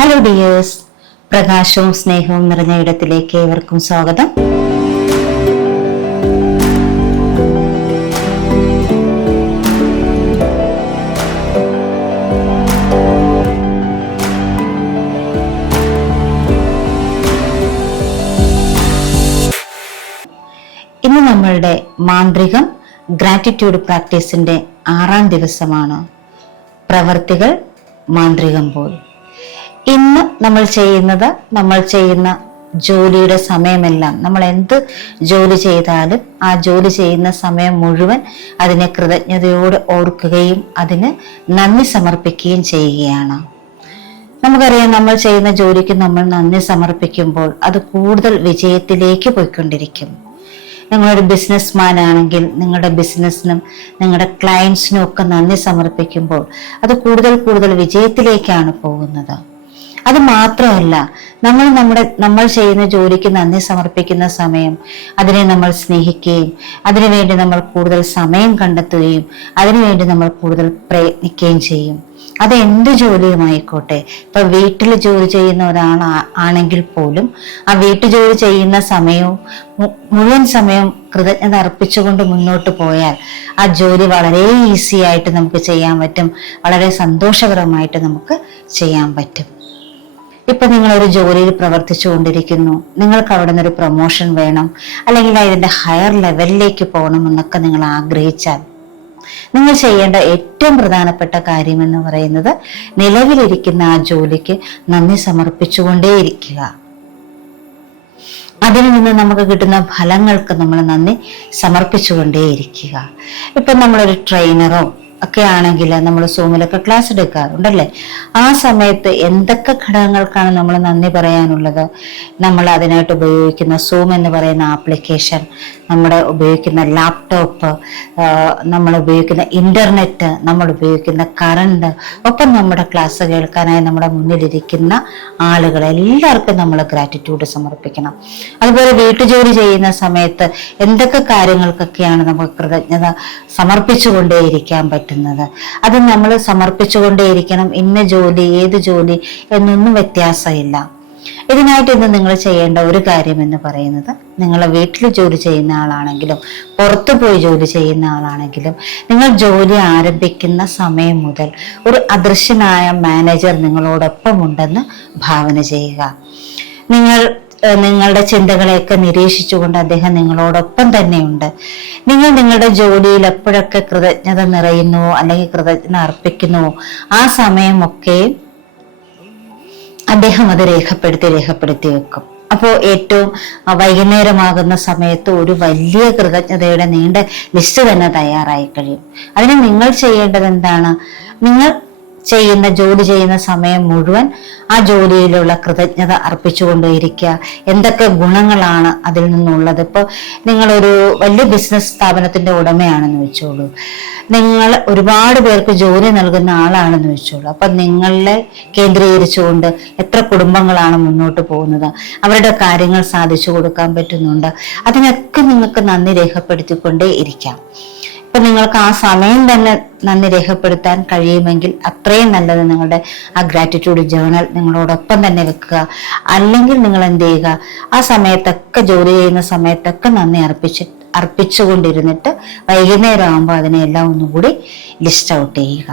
Hello dears, പ്രകാശവും സ്നേഹവും നിറഞ്ഞ ഇടത്തിലേക്ക് ഏവർക്കും സ്വാഗതം. ഇന്ന് നമ്മളുടെ മാന്ത്രികം ഗ്രാറ്റിറ്റ്യൂഡ് പ്രാക്ടീസിന്റെ 6ാം ദിവസമാണ്. പ്രവർത്തികൾ മാന്ത്രികം പോൽ. ഇന്ന് നമ്മൾ ചെയ്യുന്ന ജോലിയുടെ സമയമെല്ലാം, നമ്മൾ എന്ത് ജോലി ചെയ്താലും ആ ജോലി ചെയ്യുന്ന സമയം മുഴുവൻ അതിനെ കൃതജ്ഞതയോടെ ഓർക്കുകയും അതിന് നന്ദി സമർപ്പിക്കുകയും ചെയ്യുകയാണ്. നമുക്കറിയാം, നമ്മൾ ചെയ്യുന്ന ജോലിക്ക് നമ്മൾ നന്ദി സമർപ്പിക്കുമ്പോൾ അത് കൂടുതൽ വിജയത്തിലേക്ക് പോയിക്കൊണ്ടിരിക്കും. നിങ്ങളൊരു ബിസിനസ്മാൻ ആണെങ്കിൽ നിങ്ങളുടെ ബിസിനസ്സിനും നിങ്ങളുടെ ക്ലയൻസിനും ഒക്കെ നന്ദി സമർപ്പിക്കുമ്പോൾ അത് കൂടുതൽ വിജയത്തിലേക്കാണ് പോകുന്നത്. അത് മാത്രമല്ല, നമ്മൾ ചെയ്യുന്ന ജോലിക്ക് നന്ദി സമർപ്പിക്കുന്ന സമയം അതിനെ നമ്മൾ സ്നേഹിക്കുകയും അതിനുവേണ്ടി നമ്മൾ കൂടുതൽ സമയം കണ്ടെത്തുകയും അതിനുവേണ്ടി നമ്മൾ കൂടുതൽ പ്രയത്നിക്കുകയും ചെയ്യും. അത് എന്ത് ജോലിയുമായിക്കോട്ടെ. ഇപ്പൊ വീട്ടിൽ ജോലി ചെയ്യുന്ന ഒരാളാണെങ്കിൽ പോലും ആ വീട്ടുജോലി ചെയ്യുന്ന സമയവും മുഴുവൻ സമയം കൃതജ്ഞത അർപ്പിച്ചുകൊണ്ട് മുന്നോട്ട് പോയാൽ ആ ജോലി വളരെ ഈസി ആയിട്ട് നമുക്ക് ചെയ്യാൻ പറ്റും, വളരെ സന്തോഷകരമായിട്ട് നമുക്ക് ചെയ്യാൻ പറ്റും. ഇപ്പൊ നിങ്ങളൊരു ജോലിയിൽ പ്രവർത്തിച്ചു കൊണ്ടിരിക്കുന്നു, നിങ്ങൾക്ക് അവിടെ നിന്നൊരു പ്രൊമോഷൻ വേണം, അല്ലെങ്കിൽ അതിന്റെ ഹയർ ലെവലിലേക്ക് പോകണമെന്നൊക്കെ നിങ്ങൾ ആഗ്രഹിച്ചാൽ നിങ്ങൾ ചെയ്യേണ്ട ഏറ്റവും പ്രധാനപ്പെട്ട കാര്യം എന്ന് പറയുന്നത് നിലവിലിരിക്കുന്ന ആ ജോലിക്ക് നന്ദി സമർപ്പിച്ചുകൊണ്ടേയിരിക്കുക. അതിൽ നിന്ന് നമുക്ക് കിട്ടുന്ന ഫലങ്ങൾക്ക് നമ്മൾ നന്ദി സമർപ്പിച്ചുകൊണ്ടേയിരിക്കുക. ഇപ്പൊ നമ്മളൊരു ട്രെയിനറോ ഒക്കെ ആണെങ്കിൽ നമ്മൾ സൂമിലൊക്കെ ക്ലാസ് എടുക്കാറുണ്ടല്ലേ. ആ സമയത്ത് എന്തൊക്കെ ഘടകങ്ങൾക്കാണ് നമ്മൾ നന്ദി പറയാനുള്ളത്? നമ്മൾ അതിനായിട്ട് ഉപയോഗിക്കുന്ന സൂം എന്ന് പറയുന്ന ആപ്ലിക്കേഷൻ, നമ്മുടെ ഉപയോഗിക്കുന്ന ലാപ്ടോപ്പ്, നമ്മൾ ഉപയോഗിക്കുന്ന ഇന്റർനെറ്റ്, നമ്മൾ ഉപയോഗിക്കുന്ന കറണ്ട്, ഒപ്പം നമ്മുടെ ക്ലാസ് കേൾക്കാനായി നമ്മുടെ മുന്നിലിരിക്കുന്ന ആളുകൾ എല്ലാവർക്കും നമ്മൾ ഗ്രാറ്റിറ്റ്യൂഡ് സമർപ്പിക്കണം. അതുപോലെ വീട്ടുജോലി ചെയ്യുന്ന സമയത്ത് എന്തൊക്കെ കാര്യങ്ങൾക്കൊക്കെയാണ് നമുക്ക് കൃതജ്ഞത സമർപ്പിച്ചുകൊണ്ടേയിരിക്കാൻ പറ്റുന്നത്? അത് നമ്മൾ സമർപ്പിച്ചുകൊണ്ടേയിരിക്കണം. ഇന്ന ജോലി, ഏത് ജോലി എന്നൊന്നും വ്യത്യാസമില്ല. ഇതിനായിട്ട് ഇന്ന് നിങ്ങൾ ചെയ്യേണ്ട ഒരു കാര്യം എന്ന് പറയുന്നത്, നിങ്ങളെ വീട്ടിൽ ജോലി ചെയ്യുന്ന ആളാണെങ്കിലും പുറത്തു പോയി ജോലി ചെയ്യുന്ന ആളാണെങ്കിലും നിങ്ങൾ ജോലി ആരംഭിക്കുന്ന സമയം മുതൽ ഒരു അദൃശ്യനായ മാനേജർ നിങ്ങളോടൊപ്പം ഉണ്ടെന്ന് ഭാവന ചെയ്യുക. നിങ്ങളുടെ ചിന്തകളെയൊക്കെ നിരീക്ഷിച്ചുകൊണ്ട് അദ്ദേഹം നിങ്ങളോടൊപ്പം തന്നെയുണ്ട്. നിങ്ങൾ നിങ്ങളുടെ ജോലിയിൽ എപ്പോഴൊക്കെ കൃതജ്ഞത നിറയുന്നുവോ അല്ലെങ്കിൽ കൃതജ്ഞത അർപ്പിക്കുന്നുവോ ആ സമയമൊക്കെ അദ്ദേഹം അത് രേഖപ്പെടുത്തി വെക്കും. അപ്പോൾ ഏറ്റവും വൈകുന്നേരമാകുന്ന സമയത്ത് ഒരു വലിയ കൃതജ്ഞതയുടെ നീണ്ട ലിസ്റ്റ് തന്നെ തയ്യാറായി കഴിയും. അതിന് നിങ്ങൾ ചെയ്യേണ്ടത് എന്താണ്? നിങ്ങൾ ജോലി ചെയ്യുന്ന സമയം മുഴുവൻ ആ ജോലിയിലുള്ള കൃതജ്ഞത അർപ്പിച്ചുകൊണ്ടേയിരിക്കുക. എന്തൊക്കെ ഗുണങ്ങളാണ് അതിൽ നിന്നുള്ളത്? ഇപ്പോൾ നിങ്ങളൊരു വലിയ ബിസിനസ് സ്ഥാപനത്തിന്റെ ഉടമയാണെന്ന് വെച്ചോളൂ, നിങ്ങൾ ഒരുപാട് പേർക്ക് ജോലി നൽകുന്ന ആളാണെന്ന് വെച്ചോളൂ. അപ്പൊ നിങ്ങളെ കേന്ദ്രീകരിച്ചുകൊണ്ട് എത്ര കുടുംബങ്ങളാണ് മുന്നോട്ട് പോകുന്നത്, അവരുടെ കാര്യങ്ങൾ സാധിച്ചു കൊടുക്കാൻ പറ്റുന്നുണ്ട്, അതിനൊക്കെ നിങ്ങൾക്ക് നന്ദി രേഖപ്പെടുത്തിക്കൊണ്ടേ ഇരിക്കാം. ഇപ്പൊ നിങ്ങൾക്ക് ആ സമയം തന്നെ നന്ദി രേഖപ്പെടുത്താൻ കഴിയുമെങ്കിൽ അത്രയും നല്ലത്. നിങ്ങളുടെ ആ ഗ്രാറ്റിറ്റ്യൂഡ് ജേണൽ നിങ്ങളോടൊപ്പം തന്നെ വെക്കുക. അല്ലെങ്കിൽ നിങ്ങൾ എന്ത് ചെയ്യുക, ആ സമയത്തൊക്കെ ജോലി ചെയ്യുന്ന സമയത്തൊക്കെ നന്ദി അർപ്പിച്ചുകൊണ്ടിരുന്നിട്ട് വൈകുന്നേരം ആകുമ്പോൾ അതിനെല്ലാം ഒന്നുകൂടി ലിസ്റ്റ് ഔട്ട് ചെയ്യുക.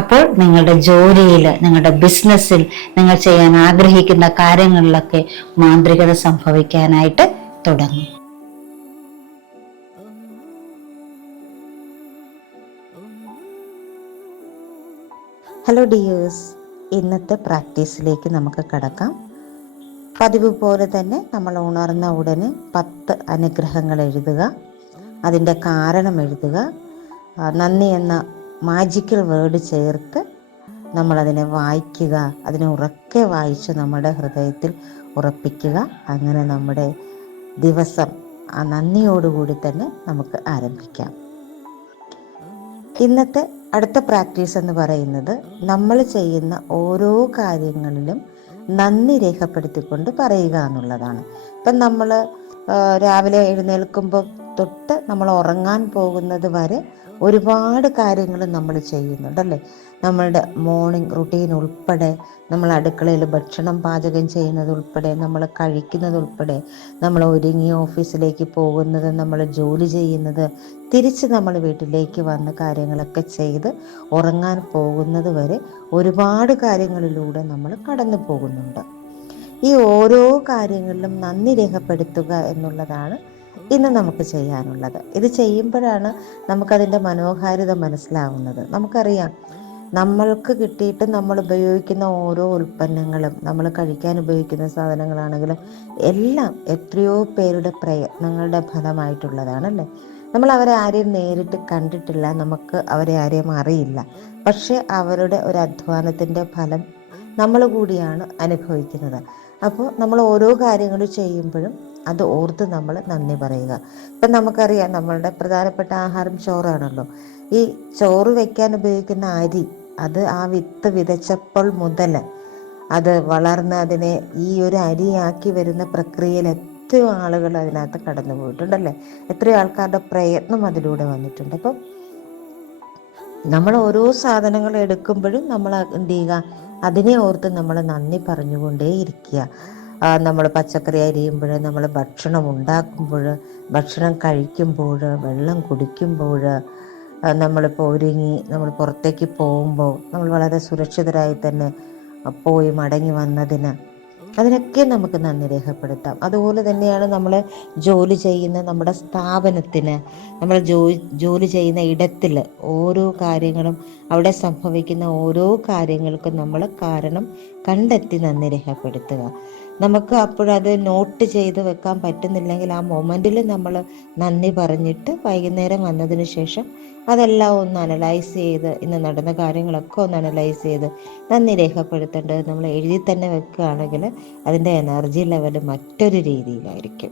അപ്പോൾ നിങ്ങളുടെ ജോലിയിൽ, നിങ്ങളുടെ ബിസിനസ്സിൽ, നിങ്ങൾ ചെയ്യാൻ ആഗ്രഹിക്കുന്ന കാര്യങ്ങളിലൊക്കെ മാന്ത്രികത സംഭവിക്കാനായിട്ട് തുടങ്ങും. ഹലോ ഡിയേഴ്സ്, ഇന്നത്തെ പ്രാക്ടീസിലേക്ക് നമുക്ക് കടക്കാം. പതിവ് പോലെ തന്നെ നമ്മൾ ഉണർന്ന ഉടനെ 10 അനുഗ്രഹങ്ങൾ എഴുതുക, അതിൻ്റെ കാരണം എഴുതുക, നന്ദി എന്ന മാജിക്കൽ വേർഡ് ചേർത്ത് നമ്മളതിനെ വായിക്കുക, അതിനെ ഉറക്കെ വായിച്ച് നമ്മുടെ ഹൃദയത്തിൽ ഉറപ്പിക്കുക. അങ്ങനെ നമ്മുടെ ദിവസം ആ നന്ദിയോടുകൂടി തന്നെ നമുക്ക് ആരംഭിക്കാം. ഇന്നത്തെ അടുത്ത പ്രാക്ടീസ് എന്ന് പറയുന്നത്, നമ്മൾ ചെയ്യുന്ന ഓരോ കാര്യങ്ങളിലും നന്ദി രേഖപ്പെടുത്തിക്കൊണ്ട് പറയുക എന്നുള്ളതാണ്. ഇപ്പം നമ്മൾ രാവിലെ എഴുന്നേൽക്കുമ്പോൾ തൊട്ട് നമ്മൾ ഉറങ്ങാൻ പോകുന്നത് വരെ ഒരുപാട് കാര്യങ്ങൾ നമ്മൾ ചെയ്യുന്നുണ്ടല്ലേ. നമ്മളുടെ മോർണിംഗ് റുട്ടീൻ ഉൾപ്പെടെ, നമ്മൾ അടുക്കളയിൽ ഭക്ഷണം പാചകം ചെയ്യുന്നത് ഉൾപ്പെടെ, നമ്മൾ കഴിക്കുന്നത് ഉൾപ്പെടെ, നമ്മൾ ഒരുങ്ങി ഓഫീസിലേക്ക് പോകുന്നത്, നമ്മൾ ജോലി ചെയ്യുന്നത്, തിരിച്ച് നമ്മൾ വീട്ടിലേക്ക് വന്ന് കാര്യങ്ങളൊക്കെ ചെയ്ത് ഉറങ്ങാൻ പോകുന്നത് വരെ ഒരുപാട് കാര്യങ്ങളിലൂടെ നമ്മൾ കടന്നു പോകുന്നുണ്ട്. ഈ ഓരോ കാര്യങ്ങളിലും നന്ദി രേഖപ്പെടുത്തുക എന്നുള്ളതാണ് ഇന്ന് നമുക്ക് ചെയ്യാനുള്ളത്. ഇത് ചെയ്യുമ്പോഴാണ് നമുക്കതിൻ്റെ മനോഹാരിത മനസ്സിലാവുന്നത്. നമുക്കറിയാം, നമ്മൾക്ക് കിട്ടിയിട്ട് നമ്മൾ ഉപയോഗിക്കുന്ന ഓരോ ഉൽപ്പന്നങ്ങളും, നമ്മൾ കഴിക്കാൻ ഉപയോഗിക്കുന്ന സാധനങ്ങളാണെങ്കിലും എല്ലാം എത്രയോ പേരുടെ പ്രയത്നങ്ങളുടെ ഫലമായിട്ടുള്ളതാണല്ലേ. നമ്മൾ അവരെ ആരെയും നേരിട്ട് കണ്ടിട്ടില്ല, നമുക്ക് അവരെ ആരെയും അറിയില്ല. പക്ഷെ അവരുടെ ഒരു അധ്വാനത്തിൻ്റെ ഫലം നമ്മൾ കൂടിയാണ് അനുഭവിക്കുന്നത്. അപ്പോൾ നമ്മൾ ഓരോ കാര്യങ്ങൾ ചെയ്യുമ്പോഴും അത് ഓർത്ത് നമ്മൾ നന്ദി പറയുക. ഇപ്പം നമുക്കറിയാം, നമ്മളുടെ പ്രധാനപ്പെട്ട ആഹാരം ചോറാണല്ലോ. ഈ ചോറ് വെക്കാൻ ഉപയോഗിക്കുന്ന അരി, അത് ആ വിത്ത് വിതച്ചപ്പോൾ മുതൽ അത് വളർന്ന് അതിനെ ഈ ഒരു അരിയാക്കി വരുന്ന പ്രക്രിയയിൽ എത്രയോ ആളുകൾ അതിനകത്ത് കടന്നു പോയിട്ടുണ്ടല്ലേ. എത്രയോ ആൾക്കാരുടെ പ്രയത്നം അതിലൂടെ വന്നിട്ടുണ്ട്. അപ്പം നമ്മൾ ഓരോ സാധനങ്ങൾ എടുക്കുമ്പോഴും നമ്മൾ എന്ത് ചെയ്യുക, അതിനെ ഓർത്ത് നമ്മൾ നന്ദി പറഞ്ഞുകൊണ്ടേ ഇരിക്കുക. നമ്മൾ പച്ചക്കറി അരിയുമ്പോൾ, നമ്മൾ ഭക്ഷണം ഉണ്ടാക്കുമ്പോൾ, ഭക്ഷണം കഴിക്കുമ്പോൾ, വെള്ളം കുടിക്കുമ്പോൾ, നമ്മളിപ്പോൾ ഒരുങ്ങി നമ്മൾ പുറത്തേക്ക് പോകുമ്പോൾ നമ്മൾ വളരെ സുരക്ഷിതരായി തന്നെ പോയി മടങ്ങി വന്നതിന്, അതിനൊക്കെ നമുക്ക് നന്ദി രേഖപ്പെടുത്താം. അതുപോലെ തന്നെയാണ് നമ്മൾ ജോലി ചെയ്യുന്ന നമ്മുടെ സ്ഥാപനത്തിന്, നമ്മൾ ജോലി ചെയ്യുന്ന ഇടത്തിൽ ഓരോ കാര്യങ്ങളും, അവിടെ സംഭവിക്കുന്ന ഓരോ കാര്യങ്ങൾക്കും നമ്മൾ കാരണം കണ്ടെത്തി നന്ദി രേഖപ്പെടുത്തുക. നമുക്ക് അപ്പോഴത് നോട്ട് ചെയ്ത് വെക്കാൻ പറ്റുന്നില്ലെങ്കിൽ ആ മൊമെൻറ്റിൽ നമ്മൾ നന്ദി പറഞ്ഞിട്ട് വൈകുന്നേരം വന്നതിന് ശേഷം അതെല്ലാം ഒന്ന് അനലൈസ് ചെയ്ത്, ഇന്ന് നടന്ന കാര്യങ്ങളൊക്കെ ഒന്ന് അനലൈസ് ചെയ്ത് നന്ദി രേഖപ്പെടുത്തേണ്ടത് നമ്മൾ എഴുതി തന്നെ വെക്കുകയാണെങ്കിൽ അതിൻ്റെ എനർജി ലെവൽ മറ്റൊരു രീതിയിലായിരിക്കും.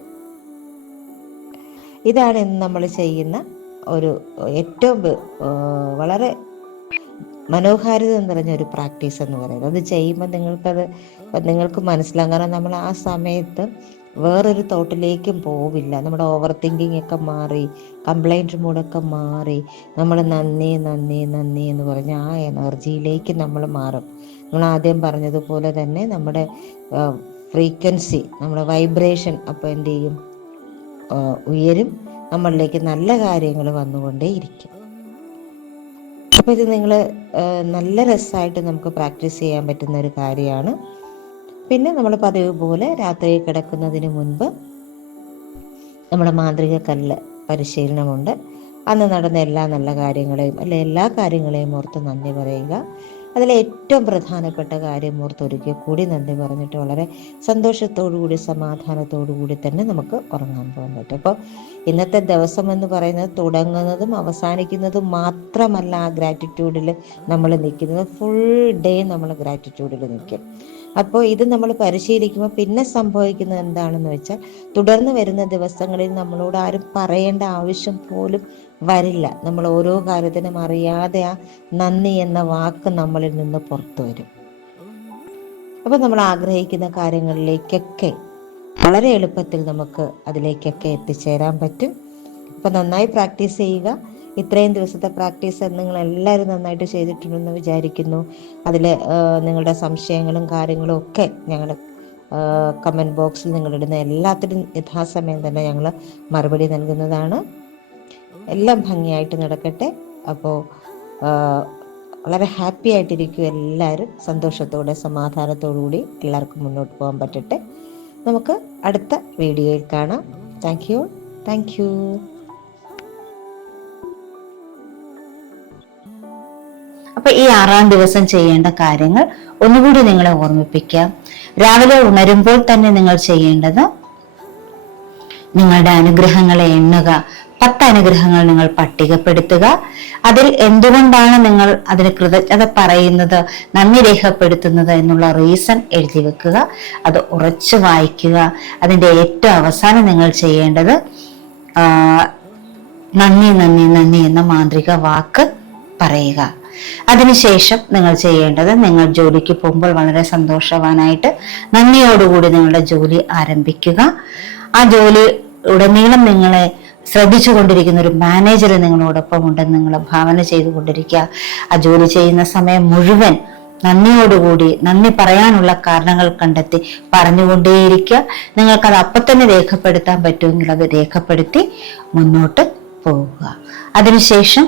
ഇതാണ് ഇന്ന് നമ്മൾ ചെയ്യുന്ന ഒരു ഏറ്റവും വളരെ മനോഹാരിത നിറഞ്ഞ ഒരു പ്രാക്ടീസ് എന്ന് പറയുന്നത്. അത് ചെയ്യുമ്പോൾ നിങ്ങൾക്ക് മനസ്സിലാകും. കാരണം നമ്മൾ ആ സമയത്ത് വേറൊരു തോട്ടിലേക്കും പോവില്ല. നമ്മുടെ ഓവർ തിങ്കിങ് ഒക്കെ മാറി, കംപ്ലൈൻറ്റ് മൂഡൊക്കെ മാറി, നമ്മൾ നന്ദി നന്ദി നന്ദി എന്ന് പറഞ്ഞ് ആ എനർജിയിലേക്ക് നമ്മൾ മാറും. നമ്മൾ ആദ്യം പറഞ്ഞതുപോലെ തന്നെ നമ്മുടെ ഫ്രീക്വൻസി, നമ്മുടെ വൈബ്രേഷൻ അപ്പോൾ എന്ത് ചെയ്യും, ഉയരും. നമ്മളിലേക്ക് നല്ല കാര്യങ്ങൾ വന്നുകൊണ്ടേയിരിക്കും. അപ്പോൾ ഇത് നിങ്ങൾ നല്ല രസമായിട്ട് നമുക്ക് പ്രാക്ടീസ് ചെയ്യാൻ പറ്റുന്ന ഒരു കാര്യമാണ്. പിന്നെ നമ്മൾ പതിവ് പോലെ രാത്രി കിടക്കുന്നതിന് മുൻപ് നമ്മുടെ മാന്ത്രിക കല്ല് പരിശീലനമുണ്ട്. അന്ന് നടന്ന എല്ലാ നല്ല കാര്യങ്ങളെയും എല്ലാ കാര്യങ്ങളെയും ഓർത്ത് നന്ദി പറയുക. അതിലെ ഏറ്റവും പ്രധാനപ്പെട്ട കാര്യം ഓർത്ത് ഒരിക്കൽ കൂടി നന്ദി പറഞ്ഞിട്ട് വളരെ സന്തോഷത്തോടുകൂടി സമാധാനത്തോടുകൂടി തന്നെ നമുക്ക് ഉറങ്ങാൻ പോകാൻ പറ്റും. അപ്പോൾ ഇന്നത്തെ ദിവസം എന്ന് പറയുന്നത് തുടങ്ങുന്നതും അവസാനിക്കുന്നതും മാത്രമല്ല ആ ഗ്രാറ്റിറ്റ്യൂഡിൽ നമ്മൾ നിൽക്കുന്നത്. ഫുൾ ഡേ നമ്മൾ ഗ്രാറ്റിറ്റ്യൂഡിൽ നിൽക്കും. അപ്പോൾ ഇത് നമ്മൾ പരിശീലിക്കുമ്പോൾ പിന്നെ സംഭവിക്കുന്നത് എന്താണെന്ന് വെച്ചാൽ, തുടർന്ന് വരുന്ന ദിവസങ്ങളിൽ നമ്മളോട് ആരും പറയേണ്ട ആവശ്യം പോലും വരില്ല. നമ്മൾ ഓരോ കാര്യത്തിനും അറിയാതെ ആ നന്ദി എന്ന വാക്ക് നമ്മളിൽ നിന്ന് പുറത്തു വരും. അപ്പോൾ നമ്മൾ ആഗ്രഹിക്കുന്ന കാര്യങ്ങളിലേക്കൊക്കെ വളരെ എളുപ്പത്തിൽ നമുക്ക് അതിലേക്കൊക്കെ എത്തിച്ചേരാൻ പറ്റും. അപ്പോൾ നന്നായി പ്രാക്ടീസ് ചെയ്യുക. ഇത്രയും ദിവസത്തെ പ്രാക്ടീസ് നിങ്ങൾ എല്ലാവരും നന്നായിട്ട് ചെയ്തിട്ടുണ്ടെന്ന് വിചാരിക്കുന്നു. അതിൽ നിങ്ങളുടെ സംശയങ്ങളും കാര്യങ്ങളും ഒക്കെ ഞങ്ങൾ കമൻറ്റ് ബോക്സിൽ നിങ്ങളിടുന്ന എല്ലാത്തിനും യഥാസമയം തന്നെ ഞങ്ങൾ മറുപടി നൽകുന്നതാണ്. എല്ലാം ഭംഗിയായിട്ട് നടക്കട്ടെ. അപ്പോൾ വളരെ ഹാപ്പി ആയിട്ടിരിക്കും എല്ലാവരും. സന്തോഷത്തോടെ സമാധാനത്തോടു കൂടി എല്ലാവർക്കും മുന്നോട്ട് പോകാൻ പറ്റട്ടെ. നമുക്ക് അടുത്ത വീഡിയോയിൽ കാണാം. Thank you. അപ്പൊ ഈ 6-ാം ദിവസം ചെയ്യേണ്ട കാര്യങ്ങൾ ഒന്നുകൂടി നിങ്ങളെ ഓർമ്മിപ്പിക്കാം. രാവിലെ ഉണരുമ്പോൾ തന്നെ നിങ്ങൾ ചെയ്യേണ്ടത് നിങ്ങളുടെ അനുഗ്രഹങ്ങളെ എണ്ണുക. 10 അനുഗ്രഹങ്ങൾ നിങ്ങൾ പട്ടികപ്പെടുത്തുക. അതിൽ എന്തുകൊണ്ടാണ് നിങ്ങൾ അതിന് കൃതജ്ഞത പറയുന്നത്, നന്ദി രേഖപ്പെടുത്തുന്നത് എന്നുള്ള റീസൺ എഴുതി വെക്കുക. അത് ഉറച്ചു വായിക്കുക. അതിന്റെ ഏറ്റവും അവസാനം നിങ്ങൾ ചെയ്യേണ്ടത് നന്ദി നന്ദി നന്ദി എന്ന മാന്ത്രിക വാക്ക് പറയുക. അതിനുശേഷം നിങ്ങൾ ചെയ്യേണ്ടത്, നിങ്ങൾ ജോലിക്ക് പോകുമ്പോൾ വളരെ സന്തോഷവാനായിട്ട് നന്ദിയോടുകൂടി നിങ്ങളുടെ ജോലി ആരംഭിക്കുക. ആ ജോലി ഉടനീളം നിങ്ങളെ ശ്രദ്ധിച്ചു കൊണ്ടിരിക്കുന്ന ഒരു മാനേജർ നിങ്ങളോടൊപ്പം ഉണ്ടെന്ന് നിങ്ങൾ ഭാവന ചെയ്തുകൊണ്ടിരിക്കുക. ആ ജോലി ചെയ്യുന്ന സമയം മുഴുവൻ നന്ദിയോടുകൂടി നന്ദി പറയാനുള്ള കാരണങ്ങൾ കണ്ടെത്തി പറഞ്ഞുകൊണ്ടേയിരിക്കുക. നിങ്ങൾക്കത് അപ്പം തന്നെ രേഖപ്പെടുത്താൻ പറ്റുമെങ്കിൽ അത് രേഖപ്പെടുത്തി മുന്നോട്ട് പോവുക. അതിനുശേഷം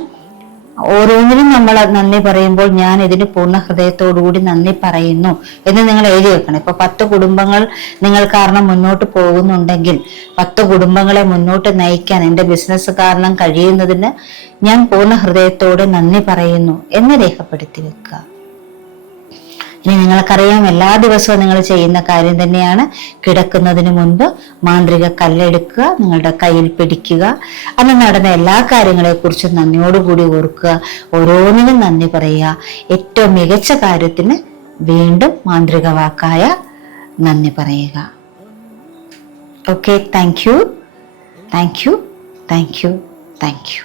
ഓരോന്നിനും നമ്മൾ നന്ദി പറയുമ്പോൾ ഞാൻ ഇതിന് പൂർണ്ണ ഹൃദയത്തോടുകൂടി നന്ദി പറയുന്നു എന്ന് നിങ്ങൾ എഴുതി വെക്കണം. ഇപ്പൊ 10 കുടുംബങ്ങൾ നിങ്ങൾ കാരണം മുന്നോട്ട് പോകുന്നുണ്ടെങ്കിൽ 10 കുടുംബങ്ങളെ മുന്നോട്ട് നയിക്കാൻ എൻ്റെ ബിസിനസ് കാരണം കഴിയുന്നതിന് ഞാൻ പൂർണ്ണ ഹൃദയത്തോടെ നന്ദി പറയുന്നു എന്ന് രേഖപ്പെടുത്തി വെക്കുക. ഇനി നിങ്ങൾക്കറിയാം, എല്ലാ ദിവസവും നിങ്ങൾ ചെയ്യുന്ന കാര്യം തന്നെയാണ്. കിടക്കുന്നതിന് മുൻപ് മാന്ത്രിക കല്ലെടുക്കുക, നിങ്ങളുടെ കയ്യിൽ പിടിക്കുക, അന്ന് നടന്ന എല്ലാ കാര്യങ്ങളെക്കുറിച്ചും നന്ദിയോടുകൂടി ഓർക്കുക, ഓരോന്നിനും നന്ദി പറയുക. ഏറ്റവും മികച്ച കാര്യത്തിന് വീണ്ടും മാന്ത്രിക വാക്കായ നന്ദി പറയുക. Okay, thank you, thank you, thank you, thank you.